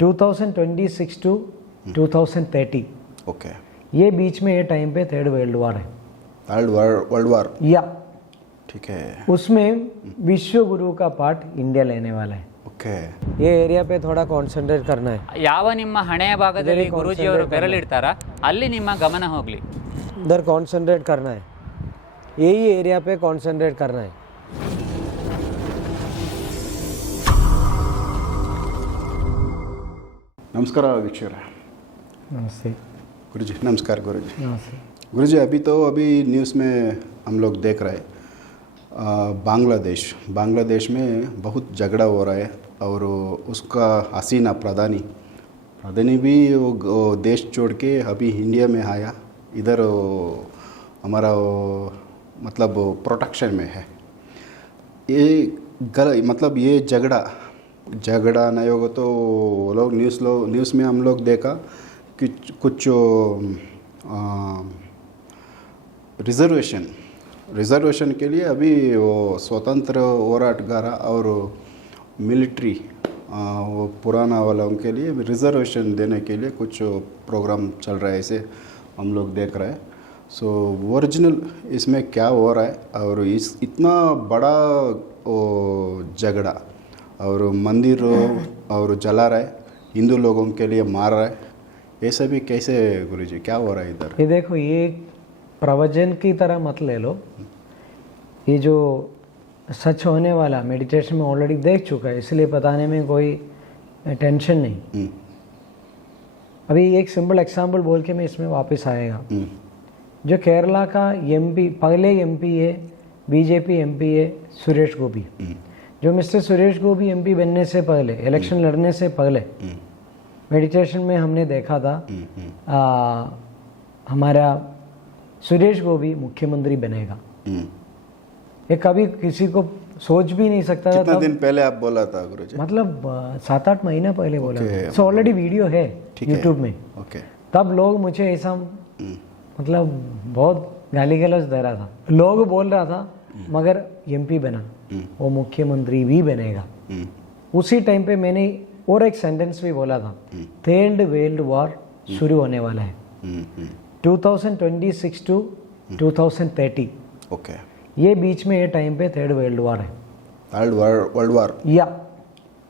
2026 to 2030 okay, ये बीच में ये टाइम पे थर्ड वर्ल्ड वॉर है, थर्ड वर्ल्ड वॉर, या ठीक है, उसमें विश्व गुरु का पार्ट इंडिया लेने वाला है। ओके, ये एरिया पे थोड़ा ಕಾನ್ಸಂಟ್ರೇಟ್ करना है। ಯಾವ ನಿಮ್ಮ ಹಣೆಯ ಭಾಗದಲ್ಲಿ ಗುರೂಜಿಯವರು ಬೆರಳಿಡ್ತಾರ ಅಲ್ಲಿ ನಿಮ್ಮ ಗಮನ ಹೋಗಲಿ। इधर ಕಾನ್ಸಂಟ್ರೇಟ್ करना है, यही एरिया पे ಕಾನ್ಸಂಟ್ರೇಟ್ करना है। नमस्कार वೀಕ್ಷಕರೇ। नमस्ते गुरुजी, नमस्कार गुरुजी। नमस्ते गुरुजी, अभी न्यूज़ में हम लोग देख रहे हैं बांग्लादेश में बहुत झगड़ा हो रहा है और उसका हसीना प्रधानी भी वो देश छोड़ के अभी इंडिया में आया, इधर हमारा मतलब प्रोटेक्शन में है। ये मतलब ये झगड़ा नहीं होगा तो लोग न्यूज़ में हम लोग देखा कि कुछ रिजर्वेशन के लिए अभी वो स्वतंत्र होराटगार और मिलिट्री वो पुराना वालों के लिए रिजर्वेशन देने के लिए कुछ प्रोग्राम चल रहा है, ऐसे हम लोग देख रहे हैं। सो ओरिजिनल इसमें क्या हो रहा है और इतना बड़ा वो झगड़ा और मंदिर और जला रहा है, हिंदू लोगों के लिए मार रहा है, ये सभी कैसे गुरुजी, क्या हो रहा है इधर? ये देखो, ये प्रवचन की तरह मत ले लो, ये जो सच होने वाला मेडिटेशन में ऑलरेडी देख चुका है, इसलिए बताने में कोई टेंशन नहीं। अभी एक सिंपल एग्जांपल बोल के मैं इसमें वापस आएगा। जो केरला का एमपी, पहले एमपी है, बीजेपी एमपी है सुरेश गोपी। जो मिस्टर सुरेश गोपी एमपी बनने से पहले, इलेक्शन लड़ने से पहले मेडिटेशन में हमने देखा था हमारा सुरेश गोपी मुख्यमंत्री बनेगा। ये कभी किसी को सोच भी नहीं सकता था। कितना दिन पहले आप बोला था गुरुजी? मतलब 7-8 महीना पहले बोला था। सो ऑलरेडी वीडियो है यूट्यूब में। ओके, तब लोग मुझे ऐसा मतलब बहुत गाली गलौज दे रहा था, लोग बोल रहा था मगर एमपी बना, वो मुख्यमंत्री भी बनेगा। उसी टाइम पे मैंने और एक सेंटेंस भी बोला था, थर्ड वर्ल्ड वॉर शुरू होने वाला है 2026 टू 2030। ओके, ये बीच में ये टाइम पे थर्ड वर्ल्ड वॉर है, थर्ड वर्ल्ड वॉर, या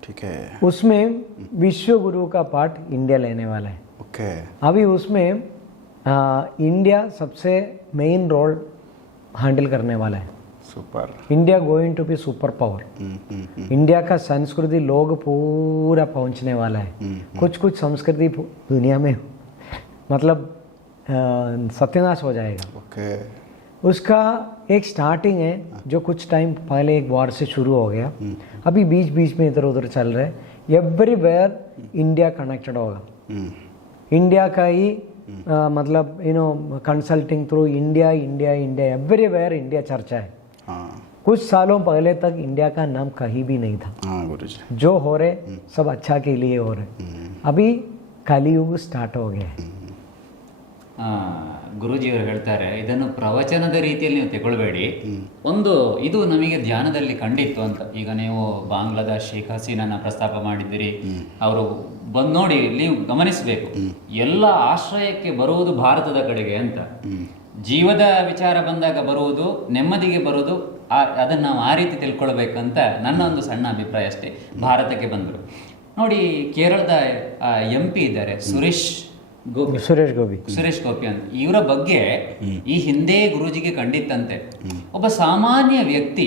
ठीक है, उसमें विश्व गुरु का पार्ट इंडिया लेने वाला है। ओके, अभी उसमें इंडिया सबसे मेन रोल हैंडल करने वाला है। Super, India going to be super power. India का संस्कृति लोग पूरा पहुंचने वाला है। कुछ संस्कृति दुनिया में मतलब सत्यानाश हो जाएगा। ओके, उसका एक स्टार्टिंग है जो कुछ टाइम पहले एक वॉर से शुरू हो गया, अभी बीच में इधर उधर चल रहा है। एवरीवेयर इंडिया कनेक्टेड होगा, इंडिया का ही मतलब consulting through India everywhere India चर्चा है। हाँ, कुछ सालों पहले तक इंडिया का नाम कहीं भी नहीं था। हाँ गुरुजी, जो हो रहे सब अच्छा के लिए हो रहे। अभी कलियुग स्टार्ट हो गया है। ಗುರೂಜಿಯವರು ಹೇಳ್ತಾರೆ, ಇದನ್ನು ಪ್ರವಚನದ ರೀತಿಯಲ್ಲಿ ನೀವು ತಗೊಳ್ಬೇಡಿ, ಇದು ನಮಗೆ ಧ್ಯಾನದಲ್ಲಿ ಕಂಡಿತ್ತು ಅಂತ. ಈಗ ನೀವು ಬಾಂಗ್ಲಾದೇಶ ಶೇಖ್ ಹಸೀನಾನ ಪ್ರಸ್ತಾಪ ಮಾಡಿದ್ದೀರಿ, ಅವರು ಬಂದು ನೋಡಿ, ನೀವು ಗಮನಿಸಬೇಕು, ಎಲ್ಲ ಆಶ್ರಯಕ್ಕೆ ಬರುವುದು ಭಾರತದ ಕಡೆಗೆ ಅಂತ. ಜೀವದ ವಿಚಾರ ಬಂದಾಗ ಬರುವುದು, ನೆಮ್ಮದಿಗೆ ಬರುವುದು, ಅದನ್ನು ನಾವು ಆ ರೀತಿ ತಿಳ್ಕೊಳ್ಬೇಕಂತ ನನ್ನ ಒಂದು ಸಣ್ಣ ಅಭಿಪ್ರಾಯ ಅಷ್ಟೇ. ಭಾರತಕ್ಕೆ ಬಂದರು ನೋಡಿ, ಕೇರಳದ MP ಇದ್ದಾರೆ ಸುರೇಶ್ ಗೋಪಿ ಅಂತ. ಇವರ ಬಗ್ಗೆ ಈ ಹಿಂದೆ ಗುರೂಜಿಗೆ ಕಂಡಿತ್ತಂತೆ, ಒಬ್ಬ ಸಾಮಾನ್ಯ ವ್ಯಕ್ತಿ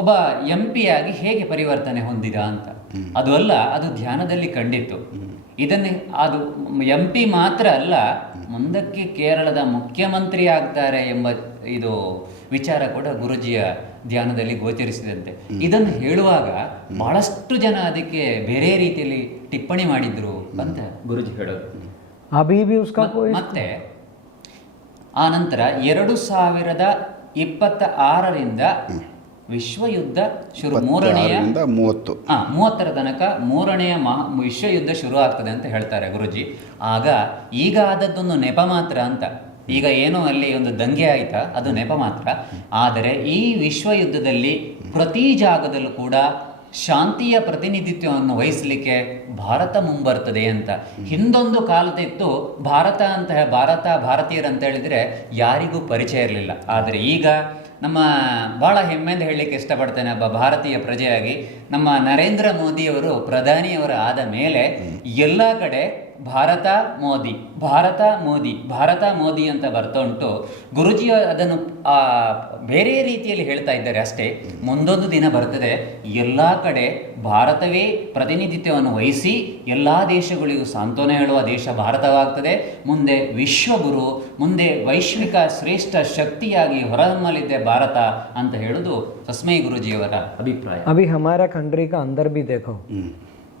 ಒಬ್ಬ MP ಆಗಿ ಹೇಗೆ ಪರಿವರ್ತನೆ ಹೊಂದಿದ ಅಂತ. ಅದು ಅಲ್ಲ, ಅದು ಧ್ಯಾನದಲ್ಲಿ ಕಂಡಿತ್ತು. ಇದನ್ನೇ ಅದು MP ಮಾತ್ರ ಅಲ್ಲ, ಮುಂದಕ್ಕೆ ಕೇರಳದ ಮುಖ್ಯಮಂತ್ರಿ ಆಗ್ತಾರೆ ಎಂಬ ಇದು ವಿಚಾರ ಕೂಡ ಗುರೂಜಿಯ ಧ್ಯಾನದಲ್ಲಿ ಗೋಚರಿಸಿದಂತೆ. ಇದನ್ನು ಹೇಳುವಾಗ ಬಹಳಷ್ಟು ಜನ ಅದಕ್ಕೆ ಬೇರೆ ರೀತಿಯಲ್ಲಿ ಟಿಪ್ಪಣಿ ಮಾಡಿದ್ರು ಅಂತ ಗುರೂಜಿ ಹೇಳೋದು. ಮತ್ತೆ ಆ ನಂತರ 2026ರಿಂದ ವಿಶ್ವಯುದ್ಧ ಶುರು, 30ರ ತನಕ ಮೂರನೆಯ ವಿಶ್ವಯುದ್ಧ ಶುರು ಆಗ್ತದೆ ಅಂತ ಹೇಳ್ತಾರೆ ಗುರುಜಿ. ಈಗ ಆದದ್ದೊಂದು ನೆಪ ಮಾತ್ರ ಅಂತ. ಈಗ ಏನೋ ಅಲ್ಲಿ ಒಂದು ದಂಗೆ ಆಯ್ತಾ, ಅದು ನೆಪ ಮಾತ್ರ. ಆದರೆ ಈ ವಿಶ್ವಯುದ್ಧದಲ್ಲಿ ಪ್ರತಿ ಜಾಗದಲ್ಲೂ ಕೂಡ ಶಾಂತಿಯ ಪ್ರತಿನಿಧಿತ್ವವನ್ನು ವಹಿಸಲಿಕ್ಕೆ ಭಾರತ ಮುಂಬರ್ತದೆ ಅಂತ. ಹಿಂದೊಂದು ಕಾಲದಿತ್ತು ಭಾರತೀಯರು ಅಂತ ಹೇಳಿದ್ರೆ ಯಾರಿಗೂ ಪರಿಚಯ ಇರಲಿಲ್ಲ. ಆದರೆ ಈಗ ನಮ್ಮ ಭಾಳ ಹೆಮ್ಮೆಯಿಂದ ಹೇಳಲಿಕ್ಕೆ ಇಷ್ಟಪಡ್ತೇನೆ, ಒಬ್ಬ ಭಾರತೀಯ ಪ್ರಜೆಯಾಗಿ ನಮ್ಮ ನರೇಂದ್ರ ಮೋದಿಯವರು ಪ್ರಧಾನಿಯವರ ಆದ ಮೇಲೆ ಎಲ್ಲ ಕಡೆ ಭಾರತ ಮೋದಿ ಭಾರತ ಮೋದಿ ಭಾರತ ಮೋದಿ ಅಂತ ಬರ್ತಾ ಉಂಟು. ಗುರುಜಿ ಅದನ್ನು ಬೇರೆ ರೀತಿಯಲ್ಲಿ ಹೇಳ್ತಾ ಇದ್ದಾರೆ ಅಷ್ಟೇ. ಮುಂದೊಂದು ದಿನ ಬರ್ತದೆ ಎಲ್ಲ ಕಡೆ ಭಾರತವೇ ಪ್ರತಿನಿಧಿತ್ವವನ್ನು ವಹಿಸಿ ಎಲ್ಲ ದೇಶಗಳಿಗೂ ಸಾಂತ್ವನ ಹೇಳುವ ದೇಶ ಭಾರತವಾಗ್ತದೆ. ಮುಂದೆ ವಿಶ್ವಗುರು, ಮುಂದೆ ವೈಶ್ವಿಕ ಶ್ರೇಷ್ಠ ಶಕ್ತಿಯಾಗಿ ಹೊರಹೊಮ್ಮಲಿದೆ ಭಾರತ ಅಂತ ಹೇಳುವುದು ತಸ್ಮೈ ಗುರುಜಿಯವರ ಅಭಿಪ್ರಾಯ. अभी हमारा कंट्री का अंदर भी देखो,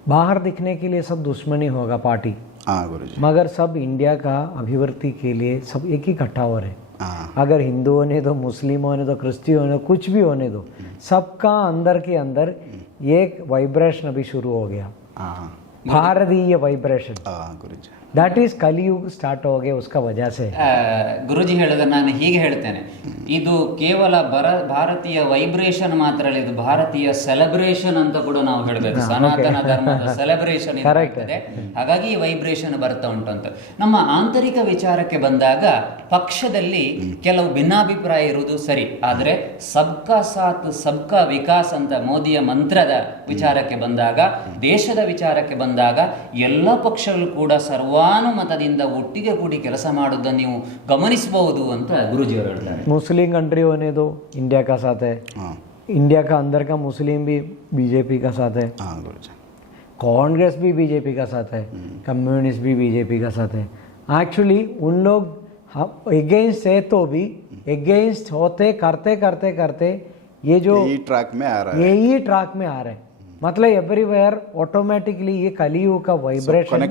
बाहर दिखने के लिए सब दुश्मनी होगा पार्टी, हाँ गुरुजी, मगर सब इंडिया का अभिवृद्धि के लिए सब एक ही इकट्ठा हो रहे. हाँ अगर हिंदू होने दो, मुस्लिम होने दो, क्रिश्चियन होने दो, कुछ भी होने दो, सबका अंदर के अंदर एक वाइब्रेशन अभी शुरू हो गया, हाँ भारतीय वाइब्रेशन. हाँ गुरुजी, दैट इज कलयुग स्टार्ट हो गया उसका वजह से. ಗುರುಜಿ ಹೇಳಿದ್ರೆ ನಾನು ಹೀಗೆ ಹೇಳ್ತೇನೆ, ಇದು ಕೇವಲ ಭಾರತೀಯ ವೈಬ್ರೇಷನ್ ಮಾತ್ರ ಅಲ್ಲ, ಇದು ಭಾರತೀಯ ಸೆಲೆಬ್ರೇಷನ್ ಅಂತ ಕೂಡ ನಾವು ಹೇಳಬೇಕು. ಸನಾತನ ಧರ್ಮದ ಸೆಲೆಬ್ರೇಷನ್ ಇರ್ತದೆ. ಹಾಗಾಗಿ ಈ ವೈಬ್ರೇಷನ್ ಬರ್ತಾ ಉಂಟು ಅಂತ. ನಮ್ಮ ಆಂತರಿಕ ವಿಚಾರಕ್ಕೆ ಬಂದಾಗ ಪಕ್ಷದಲ್ಲಿ ಕೆಲವು ಭಿನ್ನಾಭಿಪ್ರಾಯ ಇರುವುದು ಸರಿ, ಆದರೆ ಸಬ್ಕಾ ಸಾಥ್ ಸಬ್ಕಾ ವಿಕಾಸ್ ಅಂತ ಮೋದಿಯ ಮಂತ್ರದ ವಿಚಾರಕ್ಕೆ ಬಂದಾಗ, ದೇಶದ ವಿಚಾರಕ್ಕೆ ಬಂದಾಗ ಎಲ್ಲ ಪಕ್ಷಗಳು ಕೂಡ ಸರ್ವಾನುಮತದಿಂದ ಒಟ್ಟಿಗೆ ಕೂಡಿ ಕೆಲಸ ಮಾಡುವುದನ್ನು ನೀವು ಗಮನಿಸಬಹುದು ಅಂತ ಗುರುಜಿಯವರು ಹೇಳ್ತಾರೆ. मुस्लिम कंट्री होने दो, इंडिया का साथ है. हाँ इंडिया का अंदर का मुस्लिम भी बीजेपी का साथ है, हाँ गुरुजी, कांग्रेस भी बीजेपी का साथ है, कम्युनिस्ट भी बीजेपी का साथ है. एक्चुअली उन लोग अगेंस्ट है तो भी अगेंस्ट होते करते करते करते ये जो यही ट्रैक में आ रहा है, यही ट्रैक में आ रहे हैं. मतलब एवरीवेयर ऑटोमेटिकली ये कलयुग का वाइब्रेशन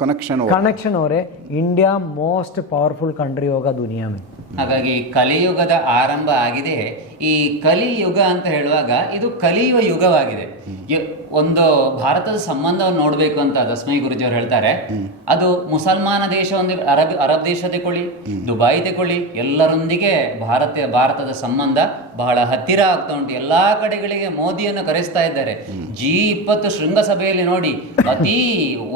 कनेक्शन हो रहे. इंडिया मोस्ट पावरफुल कंट्री होगा दुनिया में. ಹಾಗಾಗಿ ಕಲಿಯುಗದ ಆರಂಭ ಆಗಿದೆ. ಈ ಕಲಿಯುಗ ಅಂತ ಹೇಳುವಾಗ ಇದು ಕಲಿಯುವ ಯುಗವಾಗಿದೆ. ಒಂದು ಭಾರತದ ಸಂಬಂಧವನ್ನು ನೋಡಬೇಕು ಅಂತ ತಸ್ಮೈ ಗುರುಜಿ ಅವರು ಹೇಳ್ತಾರೆ. ಅದು ಮುಸಲ್ಮಾನ ದೇಶ, ಒಂದು ಅರಬ್ ದೇಶ ತಗೊಳ್ಳಿ, ದುಬೈ ತಗೊಳ್ಳಿ, ಎಲ್ಲರೊಂದಿಗೆ ಭಾರತದ ಸಂಬಂಧ ಬಹಳ ಹತ್ತಿರ ಆಗ್ತಾ ಉಂಟು. ಎಲ್ಲಾ ಕಡೆಗಳಿಗೆ ಮೋದಿಯನ್ನು ಕರೆಸ್ತಾ ಇದ್ದಾರೆ. G20 ಶೃಂಗಸಭೆಯಲ್ಲಿ ನೋಡಿ, ಅತಿ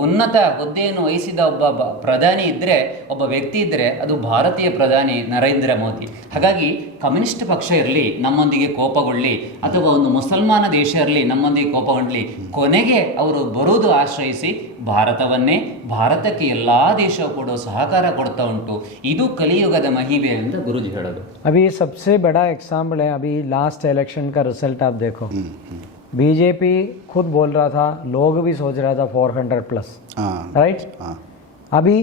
ಉನ್ನತ ಹುದ್ದೆಯನ್ನು ವಹಿಸಿದ ಒಬ್ಬ ಪ್ರಧಾನಿ ಇದ್ರೆ, ಒಬ್ಬ ವ್ಯಕ್ತಿ ಇದ್ರೆ, ಅದು ಭಾರತೀಯ ಪ್ರಧಾನಿ ನರೇಂದ್ರ ಮೋದಿ. ಹಾಗಾಗಿ ಕಮ್ಯುನಿಸ್ಟ್ ಪಕ್ಷ ಇರಲಿ ನಮ್ಮೊಂದಿಗೆ ಕೋಪಗೊಳ್ಳಿ, ಅಥವಾ ಒಂದು ಮುಸಲ್ಮಾನ ದೇಶ ಇರಲಿ ನಮ್ಮೊಂದಿಗೆ ಕೋಪಗೊಳ್ಳಿ, ಕೊನೆಗೆ ಅವರು ಬರುವುದು ಆಶ್ರಯಿಸಿ ಭಾರತವನ್ನೇ, ಭಾರತಕ್ಕೆ ಎಲ್ಲಾ ದೇಶ ಕೂಡ ಸಹಕಾರ ಕೊಡ್ತಾ ಉಂಟು. ಇದು ಕಲಿಯುಗದ ಮಹಿಮೆ ಅಂತ ಗುರುಜಿ ಹೇಳೋದು. अभी सबसे बड़ा एग्जाम्पल है, अभी लास्ट इलेक्शन का रिजल्ट आप देखो. बीजेपी खुद बोल रहा था, लोग भी सोच रहा था 400+, राइट. अभी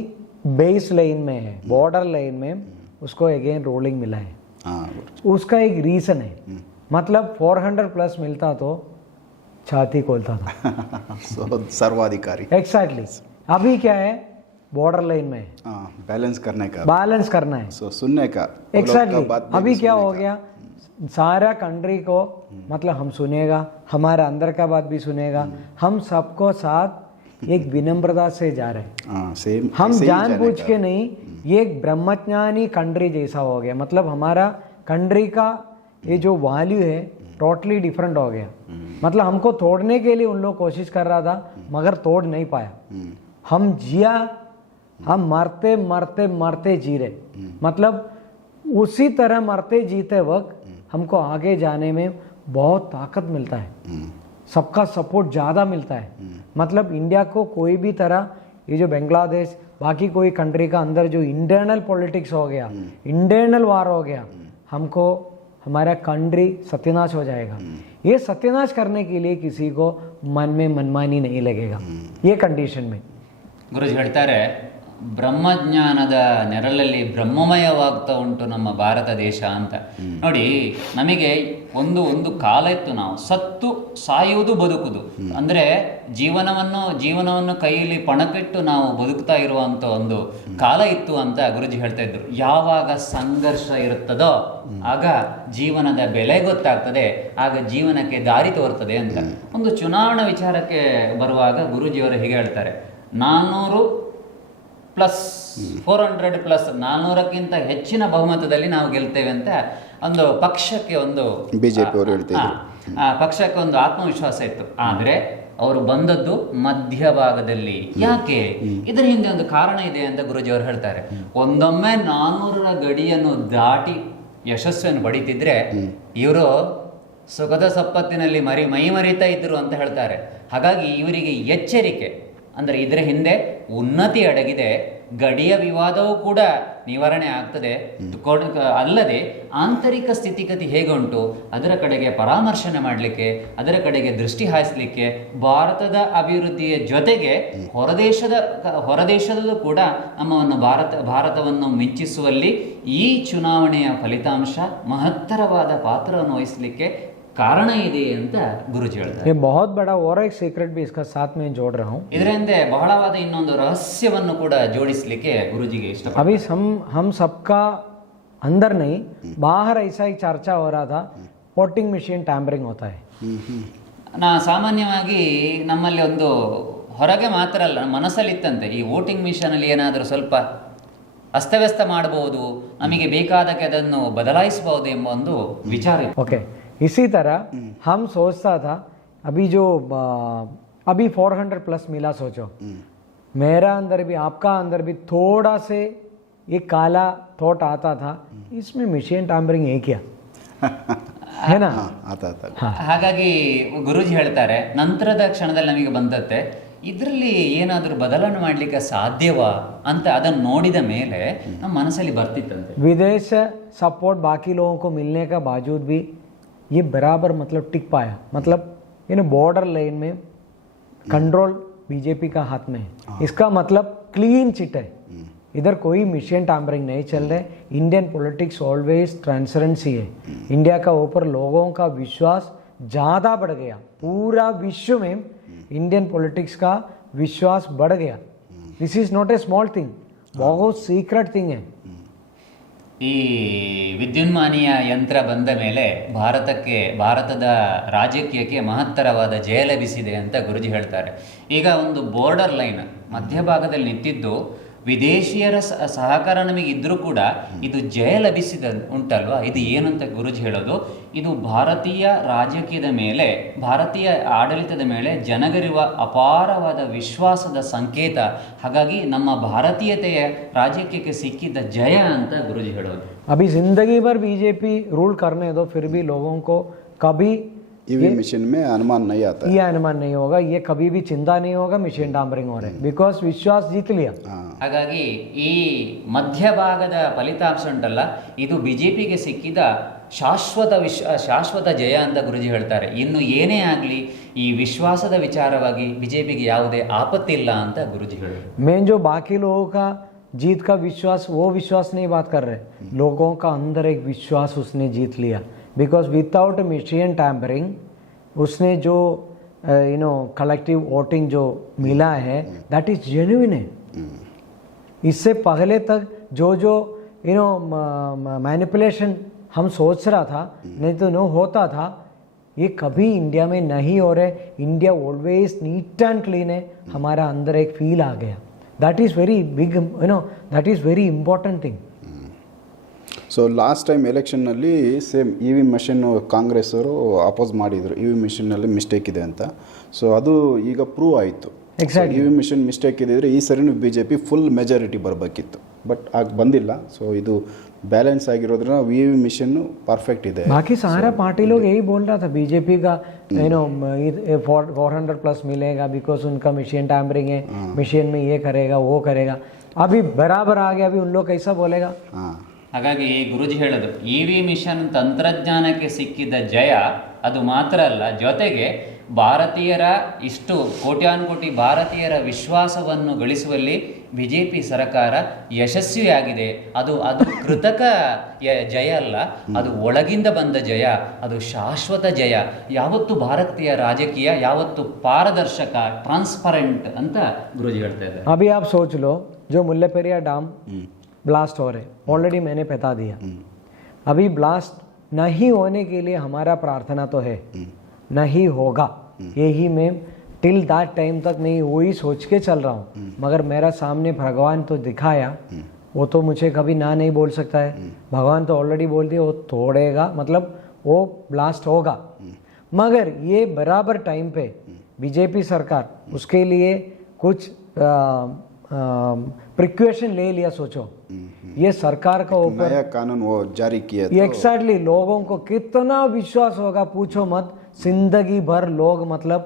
बेस लाइन में है, बॉर्डर लाइन में उसको अगेन रोलिंग मिला है. उसका एक रीजन है, मतलब 400+ मिलता तो छाती खोलता था. सर्वाधिकारी. एग्जैक्टली. अभी क्या है, बॉर्डर लाइन में बैलेंस करना है, सुनने का. एग्जैक्टली. अभी क्या हो गया, सारा कंट्री को मतलब हम सुनेगा, हमारा अंदर का बात भी सुनेगा. हम सबको साथ एक विनम्रता से जा रहे हैं. हम जानबूझ के नहीं, ये एक ब्रह्मज्ञानी कंट्री जैसा हो गया. मतलब हमारा कंट्री का ये जो वैल्यू है टोटली डिफरेंट हो गया. मतलब हमको तोड़ने के लिए उन लोग कोशिश कर रहा था, मगर तोड़ नहीं पाया. हम जिया, हम मरते मरते मरते जी रहे. मतलब उसी तरह मरते जीते वक्त हमको आगे जाने में बहुत ताकत मिलता है, सबका सपोर्ट ज़्यादा मिलता है. मतलब इंडिया को कोई भी तरह, ये जो बांग्लादेश, बाकी कोई कंट्री का अंदर जो इंटरनल पॉलिटिक्स हो गया, इंटरनल वार हो गया, हमको हमारा कंट्री सत्यानाश हो जाएगा. ये सत्यानाश करने के लिए किसी को मन में मनमानी नहीं लगेगा ये कंडीशन में. ಗುರುಜಿ ಹೇಳ್ತಾರೆ, ಬ್ರಹ್ಮಜ್ಞಾನದ ನೆರಳಲ್ಲಿ ಬ್ರಹ್ಮಮಯವಾಗ್ತಾ ಉಂಟು ನಮ್ಮ ಭಾರತ ದೇಶ ಅಂತ. ನೋಡಿ, ನಮಗೆ ಒಂದು ಕಾಲ ಇತ್ತು, ನಾವು ಸತ್ತು ಸಾಯುವುದು ಬದುಕುದು ಅಂದ್ರೆ ಜೀವನವನ್ನು ಕೈಯಲ್ಲಿ ಪಣಕ್ಕಿಟ್ಟು ನಾವು ಬದುಕ್ತಾ ಇರುವಂತ ಒಂದು ಕಾಲ ಇತ್ತು ಅಂತ ಗುರುಜಿ ಹೇಳ್ತಾ ಇದ್ರು. ಯಾವಾಗ ಸಂಘರ್ಷ ಇರುತ್ತದೋ ಆಗ ಜೀವನದ ಬೆಲೆ ಗೊತ್ತಾಗ್ತದೆ, ಆಗ ಜೀವನಕ್ಕೆ ದಾರಿ ತೋರ್ತದೆ ಅಂತ. ಒಂದು ಚುನಾವಣಾ ವಿಚಾರಕ್ಕೆ ಬರುವಾಗ ಗುರುಜಿಯವರು ಹೀಗೆ ಹೇಳ್ತಾರೆ, 400+, 400ಕ್ಕಿಂತ ಹೆಚ್ಚಿನ ಬಹುಮತದಲ್ಲಿ ನಾವು ಗೆಲ್ತೇವೆ ಅಂತ ಒಂದು ಪಕ್ಷಕ್ಕೆ ಒಂದು ಬಿಜೆಪಿ ಅವರು ಹೇಳ್ತಾ ಇದ್ರು. ಆ ಪಕ್ಷಕ್ಕೊಂದು ಆತ್ಮವಿಶ್ವಾಸ ಇತ್ತು. ಆದರೆ ಅವರು ಬಂದದ್ದು ಮಧ್ಯಭಾಗದಲ್ಲಿ. ಯಾಕೆ? ಇದರ ಹಿಂದೆ ಒಂದು ಕಾರಣ ಇದೆ ಅಂತ ಗುರೂಜಿ ಅವರು ಹೇಳ್ತಾರೆ. ಒಂದೊಮ್ಮೆ 400ರ ಗಡಿಯನ್ನು ದಾಟಿ ಯಶಸ್ಸನ್ನು ಪಡಿತಿದ್ರೆ ಇವರು ಸುಖದ ಸಂಪತ್ತಿನಲ್ಲಿ ಮೈ ಮರಿತಾ ಇದ್ರು ಅಂತ ಹೇಳ್ತಾರೆ. ಹಾಗಾಗಿ ಇವರಿಗೆ ಎಚ್ಚರಿಕೆ ಅಂದರೆ ಇದರ ಹಿಂದೆ ಉನ್ನತಿ ಅಡಗಿದೆ. ಗಡಿಯ ವಿವಾದವೂ ಕೂಡ ನಿವಾರಣೆ ಆಗ್ತದೆ. ಅಲ್ಲದೆ ಆಂತರಿಕ ಸ್ಥಿತಿಗತಿ ಹೇಗುಂಟು ಅದರ ಕಡೆಗೆ ಪರಾಮರ್ಶನೆ ಮಾಡಲಿಕ್ಕೆ, ಅದರ ಕಡೆಗೆ ದೃಷ್ಟಿ ಹಾಯಿಸಲಿಕ್ಕೆ, ಭಾರತದ ಅಭಿವೃದ್ಧಿಯ ಜೊತೆಗೆ ಹೊರದೇಶದಲ್ಲೂ ಕೂಡ ನಮ್ಮನ್ನು ಭಾರತವನ್ನು ಮಿಂಚಿಸುವಲ್ಲಿ ಈ ಚುನಾವಣೆಯ ಫಲಿತಾಂಶ ಮಹತ್ತರವಾದ ಪಾತ್ರವನ್ನು ವಹಿಸಲಿಕ್ಕೆ ಕಾರಣ ಇದೆ ಅಂತ ಗುರುಜಿ ಹೇಳ್ತಾರೆ. ये बहुत बड़ा और एक सीक्रेट भी इसका साथ में जोड़ रहा हूँ. ಇದರ ಹಿಂದೆ ಬಹಳವಾದ ಇನ್ನೊಂದು ರಹಸ್ಯವನ್ನು ಕೂಡ ಜೋಡಿಸಲಿಕ್ಕೆ ಗುರುಜಿಗೆ ಇಷ್ಟ. अभी हम सबका अंदर नहीं बाहर ऐसा ही चर्चा हो रहा था, वोटिंग मशीन टैम्परिंग होता है. ಸಾಮಾನ್ಯವಾಗಿ ನಮ್ಮಲ್ಲಿ ಒಂದು ಹೊರಗೆ ಮಾತ್ರ ಅಲ್ಲ, ಮನಸ್ಸಲ್ಲಿತ್ತಂತೆ ಈ ವೋಟಿಂಗ್ ಮಿಷನಲ್ಲಿ ಏನಾದರೂ ಸ್ವಲ್ಪ ಅಸ್ತವ್ಯಸ್ತ ಮಾಡಬಹುದು, ನಮಗೆ ಬೇಕಾದಕ್ಕೆ ಅದನ್ನು ಬದಲಾಯಿಸಬಹುದು ಎಂಬ ಒಂದು ವಿಚಾರ ಇತ್ತು. ओके, इसी तरह हम सोचता था अभी 400 प्लस मिला, सोचो मेरा अंदर भी आपका अंदर भी थोड़ा से एक काला थॉट आता था, इसमें मशीन टैम्परिंग है क्या, है ना? ಹಾಗಾಗಿ ಗುರುಜಿ ಹೇಳ್ತಾರೆ ನಂತರದ ಕ್ಷಣದಲ್ಲಿ ನಮಗೆ ಬಂದತ್ತೆ ಇದರಲ್ಲಿ ಏನಾದರೂ ಬದಲಾವಣೆ ಮಾಡಲಿಕ್ಕೆ ಸಾಧ್ಯವಾ ಅಂತ ಅದನ್ನು ನೋಡಿದ ಮೇಲೆ ನಮ್ಮ ಮನಸ್ಸಲ್ಲಿ ಬರ್ತಿತ್ತಂತೆ. विदेश सपोर्ट बाकी लोगों को मिलने का बावजूद भी ये बराबर मतलब टिक पाया. मतलब बॉर्डर लाइन में कंट्रोल बीजेपी का हाथ में है. इसका मतलब क्लीन चिट है, इधर कोई मिशन टैम्परिंग नहीं चल रहे. इंडियन पॉलिटिक्स ऑलवेज ट्रांसपेरेंसी है. इंडिया का ऊपर लोगों का विश्वास ज़्यादा बढ़ गया. पूरा विश्व में इंडियन पॉलिटिक्स का विश्वास बढ़ गया. This is not a small thing, बहुत सीक्रेट थिंग है. ಈ ವಿದ್ಯುನ್ಮಾನೀಯ ಯಂತ್ರ ಬಂದ ಮೇಲೆ ಭಾರತದ ರಾಜಕೀಯಕ್ಕೆ ಮಹತ್ತರವಾದ ಜಯ ಲಭಿಸಿದೆ ಅಂತ ಗುರುಜಿ ಹೇಳ್ತಾರೆ. ಈಗ ಒಂದು ಬಾರ್ಡರ್ ಲೈನ್ ಮಧ್ಯಭಾಗದಲ್ಲಿ ನಿಂತಿದ್ದು ವಿದೇಶಿಯರ ಸಹಕಾರ ನಮಗೆ ಇದ್ರೂ ಕೂಡ ಇದು ಜಯ ಲಭಿಸಿದ ಉಂಟಲ್ವಾ, ಇದು ಏನಂತ ಗುರುಜಿ ಹೇಳೋದು, ಇದು ಭಾರತೀಯ ರಾಜಕೀಯದ ಮೇಲೆ, ಭಾರತೀಯ ಆಡಳಿತದ ಮೇಲೆ ಜನಗರಿರುವ ಅಪಾರವಾದ ವಿಶ್ವಾಸದ ಸಂಕೇತ. ಹಾಗಾಗಿ ನಮ್ಮ ಭಾರತೀಯತೆಯ ರಾಜಕೀಯಕ್ಕೆ ಸಿಕ್ಕಿದ್ದ ಜಯ ಅಂತ ಗುರುಜಿ ಹೇಳೋದು. अभी जिंदगी भर बीजेपी रूल करने दो, फिर भी लोगों को कभी ईवीएम मशीन में अनुमान नहीं आता, ये अनुमान नहीं होगा, ये कभी भी चिंता नहीं होगा मशीन टैम्परिंग हो रहे, बिकॉज विश्वास जीत लिया. ಹಾಗಾಗಿ ಈ ಮಧ್ಯಭಾಗದ ಫಲಿತಾಂಶ ಉಂಟಲ್ಲ, ಇದು ಬಿಜೆಪಿಗೆ ಸಿಕ್ಕಿದ ಶಾಶ್ವತ ಜಯ ಅಂತ ಗುರುಜಿ ಹೇಳ್ತಾರೆ. ಇನ್ನು ಏನೇ ಆಗಲಿ ಈ ವಿಶ್ವಾಸದ ವಿಚಾರವಾಗಿ ಬಿಜೆಪಿಗೆ ಯಾವುದೇ ಆಪತ್ತಿಲ್ಲ ಅಂತ ಗುರುಜಿ ಹೇಳ್ತಾರೆ. मेन जो बाकी लोगों का जीत का विश्वास, वो विश्वास नहीं बात कर रहे, लोगों का अंदर एक विश्वास उसने जीत लिया. बिकॉज विदाउट मशीन टैम्परिंग उसने जो कलेक्टिव वोटिंग जो मिला है दैट इज जेन्युइन है. इससे पहले तक जो मैनिपुलेशन हम सोच रहा था नहीं तो नो होता था, ये कभी इंडिया में नहीं हो रहे. India always neat and clean है. हमारा अंदर एक फील आ गया. That is very big, that is very important thing. So last time ಎಲೆಕ್ಷನ್ನಲ್ಲಿ same E V machine Congress ಅವರು ಅಪೋಸ್ ಮಾಡಿದರು, ಇ ವಿ ಮಿಷನ್ನಲ್ಲಿ ಮಿಸ್ಟೇಕ್ ಇದೆ ಅಂತ. ಸೊ ಅದು ಈಗ ಪ್ರೂವ್ ಆಯಿತು. Exactly E V machine mistake ಇದ್ದರೆ ಈ ಸರಿನೂ B J P full majority ಬರಬೇಕಿತ್ತು, ಬಟ್ ಆಗ ಬಂದಿಲ್ಲ. ಸೊ ಇದು ಬ್ಯಾಲೆನ್ಸ್ ಆಗಿರೋದ್ರಿಂದ ವಿ ವಿ ಮಿಷನ್ ಪರ್ಫೆಕ್ಟ್ ಇದೆ. बाकी सारा पार्टी लोग यही बोल रहा था बीजेपी का 400 प्लस मिलेगा बिकॉज उनका मशीन टैम्परिंग है, मशीन में ये करेगा वो करेगा. अभी बराबर आ गया, अभी उन लोग कैसा बोलेगा. ಹಾಗಾಗಿ ಗುರುಜಿ ಹೇಳೋದು ಇ ವಿ ಮಿಷನ್ ತಂತ್ರಜ್ಞಾನಕ್ಕೆ ಸಿಕ್ಕಿದ ಜಯ ಅದು ಮಾತ್ರ ಅಲ್ಲ, ಜೊತೆಗೆ ಭಾರತೀಯರ ಇಷ್ಟು ಕೋಟ್ಯಾನುಕೋಟಿ ಭಾರತೀಯರ ವಿಶ್ವಾಸವನ್ನು ಗಳಿಸುವಲ್ಲಿ ಬಿಜೆಪಿ ಸರ್ಕಾರ ಯಶಸ್ವಿಯಾಗಿದೆ. ಅದು ಕೃತಕ ಜಯ ಅಲ್ಲ, ಅದು ಒಳಗಿಂದ ಬಂದ ಜಯ, ಅದು ಶಾಶ್ವತ ಜಯ. ಯಾವತ್ತು ಭಾರತೀಯ ರಾಜಕೀಯ ಯಾವತ್ತು ಪಾರದರ್ಶಕ, ಟ್ರಾನ್ಸ್ಪರೆಂಟ್ ಅಂತ ಗುರುಜಿ ಹೇಳ್ತಾ ಇದ್ದಾರೆ. अभी आप सोच लो जो मुल्लेपेरिया डैम ब्लास्ट हो रहे, ऑलरेडी मैंने बता दिया. अभी ब्लास्ट नहीं होने के लिए हमारा प्रार्थना तो है, नहीं होगा यही मैं टिल दैट टाइम तक नहीं वही सोच के चल रहा हूँ. मगर मेरा सामने भगवान तो दिखाया, वो तो मुझे कभी ना नहीं बोल सकता है. भगवान तो ऑलरेडी बोल दिया वो तोड़ेगा, मतलब वो ब्लास्ट होगा. मगर ये बराबर टाइम पे बीजेपी सरकार उसके लिए कुछ प्रिकॉशन ले लिया। सोचो ये सरकार का ऊपर नया कानून वो जारी किया तो एग्जैक्टली लोगों को कितना विश्वास होगा पूछो मत। जिंदगी भर लोग मतलब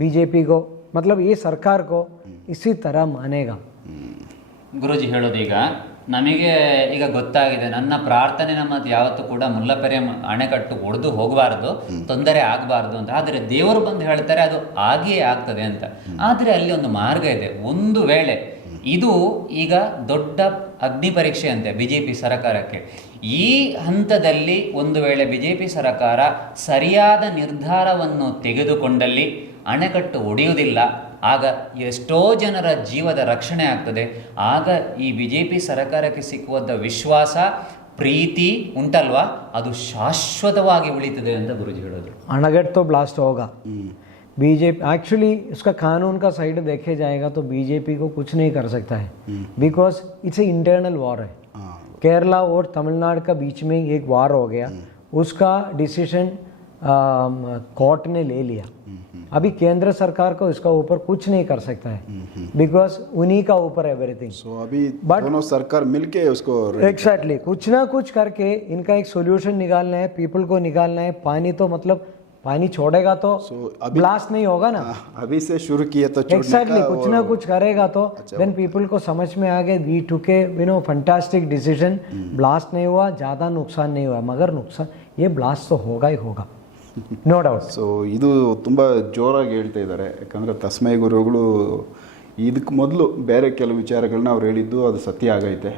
बीजेपी को मतलब ये सरकार को इसी तरह मानेगा। ಗುರುಜಿ ಹೇಳೋದೀಗ ನಮಗೆ ಈಗ ಗೊತ್ತಾಗಿದೆ, ನನ್ನ ಪ್ರಾರ್ಥನೆ ನಮ್ಮದು ಯಾವತ್ತೂ ಕೂಡ ಮುಲ್ಲಪೆರೆ ಅಣೆಕಟ್ಟು ಒಡೆದು ಹೋಗಬಾರ್ದು, ತೊಂದರೆ ಆಗಬಾರ್ದು ಅಂತ. ಆದರೆ ದೇವರು ಬಂದು ಹೇಳ್ತಾರೆ ಅದು ಆಗಿಯೇ ಆಗ್ತದೆ ಅಂತ. ಆದರೆ ಅಲ್ಲಿ ಒಂದು ಮಾರ್ಗ ಇದೆ. ಒಂದು ವೇಳೆ ಇದು ಈಗ ದೊಡ್ಡ ಅಗ್ನಿ ಪರೀಕ್ಷೆ ಅಂತೆ BJP ಸರ್ಕಾರಕ್ಕೆ. ಈ ಹಂತದಲ್ಲಿ ಒಂದು ವೇಳೆ BJP ಸರ್ಕಾರ ಸರಿಯಾದ ನಿರ್ಧಾರವನ್ನು ತೆಗೆದುಕೊಂಡಲ್ಲಿ ಅಣೆಕಟ್ಟು ಒಡೆಯುವುದಿಲ್ಲ, ಆಗ ಎಷ್ಟೋ ಜನರ ಜೀವದ ರಕ್ಷಣೆ ಆಗ್ತದೆ. ಆಗ ಈ BJP ಸರ್ಕಾರಕ್ಕೆ ಸಿಕ್ಕುವಂಥ ವಿಶ್ವಾಸ ಪ್ರೀತಿ ಉಂಟಲ್ವಾ, ಅದು ಶಾಶ್ವತವಾಗಿ ಉಳಿತದೆ ಅಂತ ಗುರುಜಿ ಹೇಳೋದು. अणगढ़ तो ब्लास्ट होगा। बीजेपी एक्चुअली उसका कानून का साइड देखे जाएगा तो बीजेपी को कुछ नहीं कर सकता है, because it's a internal war है। केरला और तमिलनाडु का बीच में एक वार हो गया, उसका डिसीजन कोर्ट ने ले लिया। अभी केंद्र सरकार को इसका ऊपर कुछ नहीं कर सकता है, बिकॉज उन्हीं का ऊपर एवरीथिंग। सो अभी दोनों सरकार मिलके उसको एग्जैक्टली कुछ ना कुछ करके इनका एक सोल्यूशन निकालना है, पीपल को निकालना है। पानी तो मतलब पानी छोड़ेगा तो ब्लास्ट नहीं होगा ना, अभी से शुरू किए तो एग्जैक्टली कुछ ना कुछ करेगा तो देन पीपल को समझ में आ गया वी टू के फंटास्टिक डिसीजन। ब्लास्ट नहीं हुआ, ज़्यादा नुकसान नहीं हुआ, मगर नुकसान ये ब्लास्ट तो होगा ही होगा, ನೋ ಡೌಟ್. ಸೊ ಇದು ತುಂಬ ಜೋರಾಗಿ ಹೇಳ್ತಾ ಇದ್ದಾರೆ. ಯಾಕಂದರೆ ತಸ್ಮೈ ಗುರುಗಳು ಇದಕ್ಕೆ ಮೊದಲು ಬೇರೆ ಕೆಲವು ವಿಚಾರಗಳನ್ನ ಅವ್ರು ಹೇಳಿದ್ದು ಅದು ಸತ್ಯ ಆಗೈತೆ.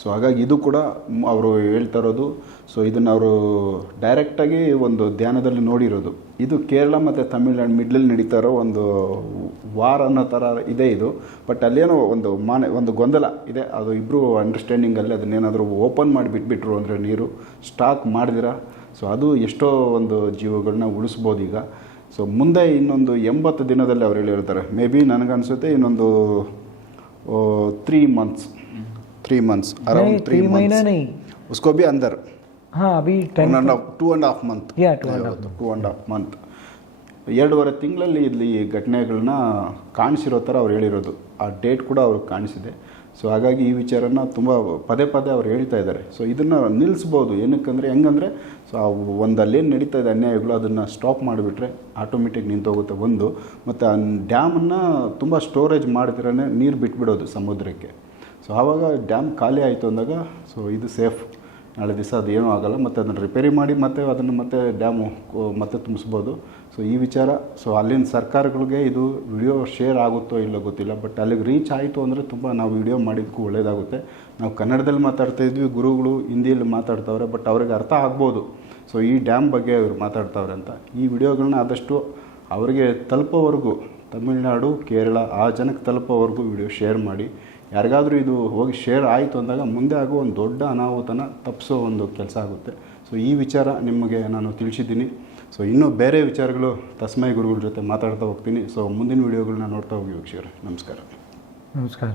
ಸೊ ಹಾಗಾಗಿ ಇದು ಕೂಡ ಅವರು ಹೇಳ್ತಾ ಇರೋದು. ಸೊ ಇದನ್ನು ಅವರು ಡೈರೆಕ್ಟಾಗಿ ಒಂದು ಧ್ಯಾನದಲ್ಲಿ ನೋಡಿರೋದು. ಇದು ಕೇರಳ ಮತ್ತು ತಮಿಳ್ನಾಡು ಮಿಡ್ಲಲ್ಲಿ ನಡೀತಾ ಇರೋ ಒಂದು ವಾರ್ ಅನ್ನೋ ಥರ ಇದೆ ಇದು. ಬಟ್ ಅಲ್ಲೇನೋ ಒಂದು ಗೊಂದಲ ಇದೆ. ಅದು ಇಬ್ಬರು ಅಂಡರ್ಸ್ಟ್ಯಾಂಡಿಂಗಲ್ಲಿ ಅದನ್ನೇನಾದರೂ ಓಪನ್ ಮಾಡಿ ಬಿಟ್ಬಿಟ್ರು ಅಂದರೆ ನೀರು ಸ್ಟಾಕ್ ಮಾಡಿದಿರ, ಸೊ ಅದು ಎಷ್ಟೋ ಒಂದು ಜೀವಗಳನ್ನ ಉಳಿಸ್ಬೋದು ಈಗ. ಸೊ ಮುಂದೆ ಇನ್ನೊಂದು 80 ದಿನದಲ್ಲಿ ಅವ್ರು ಹೇಳಿರ್ತಾರೆ. ಮೇ ಬಿ ನನಗನ್ಸುತ್ತೆ ಇನ್ನೊಂದು 3 months अराउंड 3 महीना नहीं उसको भी अंदर. हाँ अभी 2.5 month 2.5 month 2.5 ತಿಂಗಳಲ್ಲಿ ಇಲ್ಲಿ ಘಟನೆಗಳನ್ನ ಕಾಣಿಸಿರೋ ಥರ ಅವ್ರು ಹೇಳಿರೋದು. ಆ ಡೇಟ್ ಕೂಡ ಅವ್ರಿಗೆ ಕಾಣಿಸಿದೆ. ಸೊ ಹಾಗಾಗಿ ಈ ವಿಚಾರನ ತುಂಬ ಪದೇ ಅವ್ರು ಹೇಳ್ತಾ ಇದ್ದಾರೆ. ಸೊ ಇದನ್ನು ನಿಲ್ಲಿಸ್ಬೋದು. ಏನಕ್ಕಂದರೆ ಹೆಂಗಂದರೆ ಸೊ ಒಂದು ಅಲ್ಲೇನು ನಡೀತಾ ಇದೆ ಅನ್ಯಾಯಗಳು ಅದನ್ನು ಸ್ಟಾಪ್ ಮಾಡಿಬಿಟ್ರೆ ಆಟೋಮೆಟಿಕ್ ನಿಂತೋಗುತ್ತೆ ಒಂದು. ಮತ್ತು ಆ ಡ್ಯಾಮನ್ನು ತುಂಬ ಸ್ಟೋರೇಜ್ ಮಾಡಿದ್ರೇ ನೀರು ಬಿಟ್ಬಿಡೋದು ಸಮುದ್ರಕ್ಕೆ. ಸೊ ಆವಾಗ ಡ್ಯಾಮ್ ಖಾಲಿ ಆಯಿತು ಅಂದಾಗ ಸೊ ಇದು ಸೇಫ್. ನಾಳೆ ದಿವಸ ಅದು ಏನೂ ಆಗೋಲ್ಲ. ಮತ್ತು ಅದನ್ನು ರಿಪೇರಿ ಮಾಡಿ ಮತ್ತೆ ಅದನ್ನು ಮತ್ತೆ ಡ್ಯಾಮು ಮತ್ತೆ ತುಂಬಿಸ್ಬೋದು. ಸೊ ಈ ವಿಚಾರ ಸೊ ಅಲ್ಲಿನ ಸರ್ಕಾರಗಳಿಗೆ ಇದು ವಿಡಿಯೋ ಶೇರ್ ಆಗುತ್ತೋ ಇಲ್ಲೋ ಗೊತ್ತಿಲ್ಲ. ಬಟ್ ಅಲ್ಲಿಗೆ ರೀಚ್ ಆಯಿತು ಅಂದರೆ ತುಂಬ ನಾವು ವಿಡಿಯೋ ಮಾಡಿದ್ದಕ್ಕೂ ಒಳ್ಳೆಯದಾಗುತ್ತೆ. ನಾವು ಕನ್ನಡದಲ್ಲಿ ಮಾತಾಡ್ತಾಯಿದ್ವಿ, ಗುರುಗಳು ಹಿಂದಿಯಲ್ಲಿ ಮಾತಾಡ್ತಾವ್ರೆ, ಬಟ್ ಅವ್ರಿಗೆ ಅರ್ಥ ಆಗ್ಬೋದು ಸೊ ಈ ಡ್ಯಾಮ್ ಬಗ್ಗೆ ಅವ್ರು ಮಾತಾಡ್ತಾವ್ರೆ ಅಂತ. ಈ ವಿಡಿಯೋಗಳನ್ನ ಆದಷ್ಟು ಅವರಿಗೆ ತಲುಪೋವರೆಗೂ, ತಮಿಳುನಾಡು ಕೇರಳ ಆ ಜನಕ್ಕೆ ತಲುಪೋವರೆಗೂ ವಿಡಿಯೋ ಶೇರ್ ಮಾಡಿ. ಯಾರಿಗಾದರೂ ಇದು ಹೋಗಿ ಶೇರ್ ಆಯಿತು ಅಂದಾಗ ಮುಂದೆ ಆಗೋ ಒಂದು ದೊಡ್ಡ ಅನಾಹುತನ ತಪ್ಪಿಸೋ ಒಂದು ಕೆಲಸ ಆಗುತ್ತೆ. ಸೊ ಈ ವಿಚಾರ ನಿಮಗೆ ನಾನು ತಿಳಿಸಿದ್ದೀನಿ. ಸೊ ಇನ್ನೂ ಬೇರೆ ವಿಚಾರಗಳು ತಸ್ಮೈ ಗುರುಗಳ ಜೊತೆ ಮಾತಾಡ್ತಾ ಹೋಗ್ತೀನಿ. ಸೊ ಮುಂದಿನ ವಿಡಿಯೋಗಳನ್ನ ನೋಡ್ತಾ ಹೋಗಿ ವೀಕ್ಷಕರೇ. ನಮಸ್ಕಾರ.